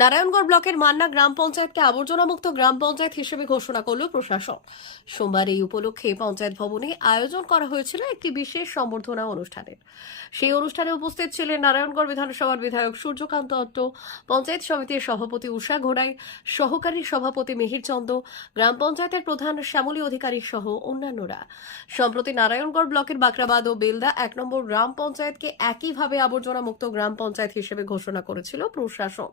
নারায়ণগড় ব্লকের মান্না গ্রাম পঞ্চায়েতকে আবর্জনামুক্ত গ্রাম পঞ্চায়েত হিসেবে ঘোষণা করল প্রশাসন। সোমবার এই উপলক্ষে পঞ্চায়েত ভবনে আয়োজন করা হয়েছিল একটি বিশেষ সম্বর্ধনা অনুষ্ঠানের সেই অনুষ্ঠানে উপস্থিত ছিলেন নারায়ণগড় বিধানসভার বিধায়ক সূর্যকান্ত দত্ত, পঞ্চায়েত সমিতির সভাপতি উষা ঘোড়াই, সহকারী সভাপতি মিহির চন্দ, গ্রাম পঞ্চায়েতের প্রধান শ্যামলী অধিকারী সহ অন্যান্যরা। সম্প্রতি নারায়ণগড় ব্লকের বাকরাবাদ ও বেলদা এক নম্বর গ্রাম পঞ্চায়েতকে একইভাবে আবর্জনামুক্ত গ্রাম পঞ্চায়েত হিসেবে ঘোষণা করেছিল প্রশাসন।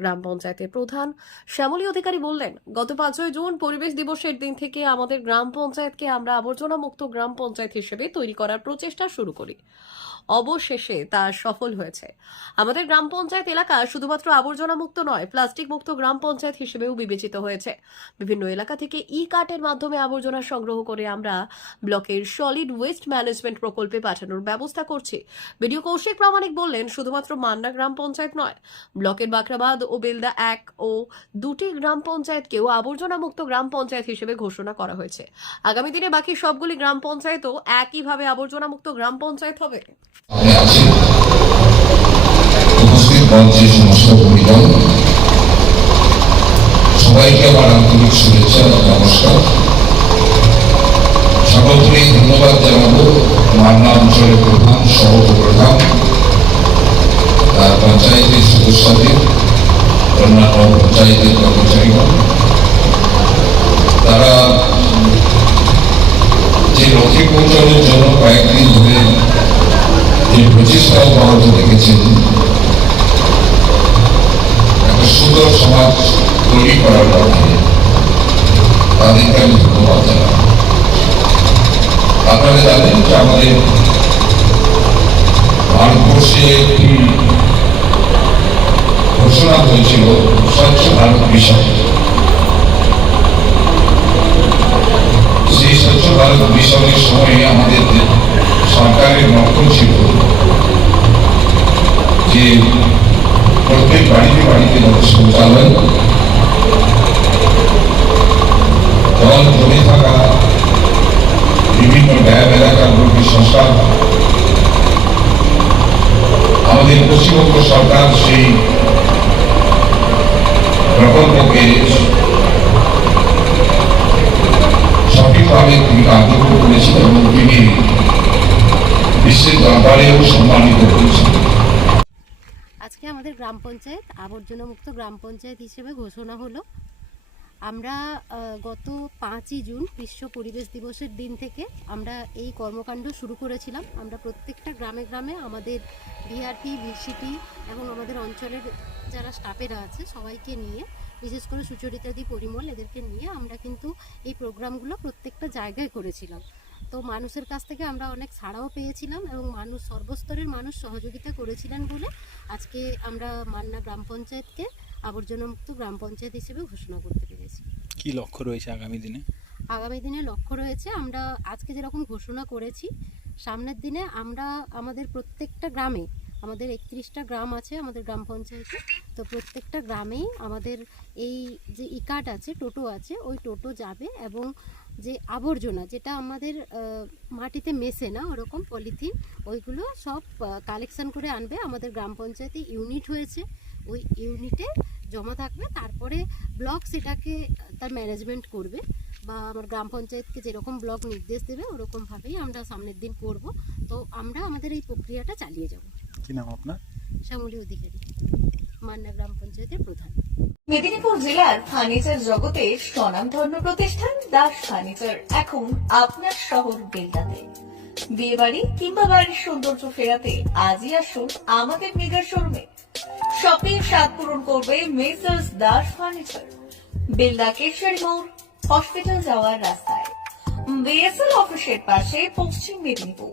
গ্রাম পঞ্চায়েতের প্রধান শ্যামলী অধিকারী বললেন, গত পাঁচই জুন পরিবেশ দিবসের দিন থেকে আমাদের গ্রাম পঞ্চায়েতকে আমরা আবর্জনা মুক্ত গ্রাম পঞ্চায়েত হিসেবে তৈরি করার প্রচেষ্টা শুরু করি। অবশেষে তা সফল হয়েছে। আমাদের গ্রাম পঞ্চায়েত এলাকা শুধুমাত্র আবর্জনা মুক্ত নয় প্লাস্টিক মুক্ত গ্রাম পঞ্চায়েত হিসেবেও বিবেচিত হয়েছে। বিভিন্ন এলাকা থেকে ই কার্টের মাধ্যমে আবর্জনা সংগ্রহ করে আমরা ব্লকের সলিড ওয়েস্ট ম্যানেজমেন্ট প্রকল্পে পাঠানোর ব্যবস্থা করছি। বিডিও কৌশিক প্রামাণিক বললেন, শুধুমাত্র মান্না গ্রাম পঞ্চায়েত নয়, ব্লকের বাকরাবাদ ও বেলদা এক ও দুটি গ্রাম পঞ্চায়েতকেও আবর্জনা মুক্ত গ্রাম পঞ্চায়েত হিসেবে ঘোষণা করা হয়েছে। আগামী দিনে বাকি সবগুলি গ্রাম পঞ্চায়েতও একইভাবে আবর্জনা মুক্ত গ্রাম পঞ্চায়েত হবে। সামনে আছে উপস্থিত মঞ্চে সমস্ত ভূমিদল সবাইকে আমার আন্তরিক শুভেচ্ছা নমস্কার। সর্বোপরি ধন্যবাদ জানাব মান্না অঞ্চলের প্রধান সহ প্রধান তার পঞ্চায়েতের সদস্যদের, অন্যান্য পঞ্চায়েতের কর্মচারীগণ তারা যে লক্ষ্যে পৌঁছানোর জন্য কয়েকদিন ধরে যে প্রচেষ্টা অব্যাহত রেখেছেন একটা সুন্দর সমাজ তৈরি করার লক্ষ্যে তাদেরকে আমি ধন্যবাদ জানাই। আমাদের ভারতবর্ষে একটি ঘোষণা হয়েছিল, স্বচ্ছ ভারত মিশন সেই স্বচ্ছ ভারত মিশনের সময় আমাদের সরকারের লক্ষ্য ছিল যে প্রত্যেক বাড়িতে বাড়িতে যাতে শৌচালয় জল জমে থাকা বিভিন্ন ব্যায়াম এলাকাগুলোকে সংস্কার আমাদের পশ্চিমবঙ্গ সরকার সেই প্রকল্পকে সঠিকভাবে তিনি কার্যকর করেছেন এবং তিনি বিশ্বের দরবারেও সম্মানিত করেছেন আমাদের গ্রাম পঞ্চায়েত আবর্জনা মুক্ত গ্রাম পঞ্চায়েত হিসেবে ঘোষণা হলো। আমরা গত পাঁচই জুন বিশ্ব পরিবেশ দিবসের দিন থেকে আমরা এই কর্মকাণ্ড শুরু করেছিলাম। আমরা প্রত্যেকটা গ্রামে গ্রামে আমাদের বিআরটি ভিসিটি এবং আমাদের অঞ্চলের যারা স্টাফেরা আছে সবাইকে নিয়ে, বিশেষ করে সুচরিতাদি পরিমল এদেরকে নিয়ে আমরা কিন্তু এই প্রোগ্রামগুলো প্রত্যেকটা জায়গায় করেছিলাম। তো মানুষের কাছ থেকে আমরা অনেক ছাড়াও পেয়েছিলাম এবং মানুষ সর্বস্তরের মানুষ সহযোগিতা করেছিলেন বলে আজকে আমরা মান্না গ্রাম পঞ্চায়েতকে আবর্জনামুক্ত গ্রাম পঞ্চায়েত হিসেবে ঘোষণা করতে পেরেছি। কি লক্ষ্য রয়েছে আগামী দিনে? আগামী দিনে লক্ষ্য রয়েছে আমরা আজকে যেরকম ঘোষণা করেছি সামনের দিনে আমরা আমাদের প্রত্যেকটা গ্রামে আমাদের একত্রিশটা গ্রাম আছে, আমাদের গ্রাম পঞ্চায়েতে। তো প্রত্যেকটা গ্রামেই আমাদের এই যে ইকাট আছে, টোটো আছে, ওই টোটো যাবে এবং যে আবর্জনা, যেটা আমাদের মাটিতে মেশে না, ওরকম পলিথিন, ওইগুলো সব কালেকশন করে আনবে। আমাদের গ্রাম পঞ্চায়েতে ইউনিট হয়েছে, ওই ইউনিটে জমা থাকবে। তারপরে ব্লক সেটাকে তার ম্যানেজমেন্ট করবে বা আমার গ্রাম পঞ্চায়েতকে যেরকম ব্লক নির্দেশ দেবে, ওরকমভাবেই আমরা সামনের দিন করব। তো আমরা আমাদের এই প্রক্রিয়াটা চালিয়ে যাব। কি নাম আপনার? শ্যামলী অধিকারী মান্না গ্রাম পঞ্চায়েতের প্রধান। মেদিনীপুর জেলার ফার্নিচার জগতের স্বনামধন্য প্রতিষ্ঠান দাস ফার্নিচার এখন আপনার শহর বেলদাতে বিয়ে বাড়ি কিংবা বাড়ির সৌন্দর্য ফেরাতে আজই আসুন আমাদের মেগা শোরুমে। শপিং স্বাদ পূরণ করবে মেসার্স দাস ফার্নিচার। বেলদা কেশারি মোড় হসপিটাল যাওয়ার রাস্তায়। বিএসএল অফিসের পাশে পশ্চিম মেদিনীপুর।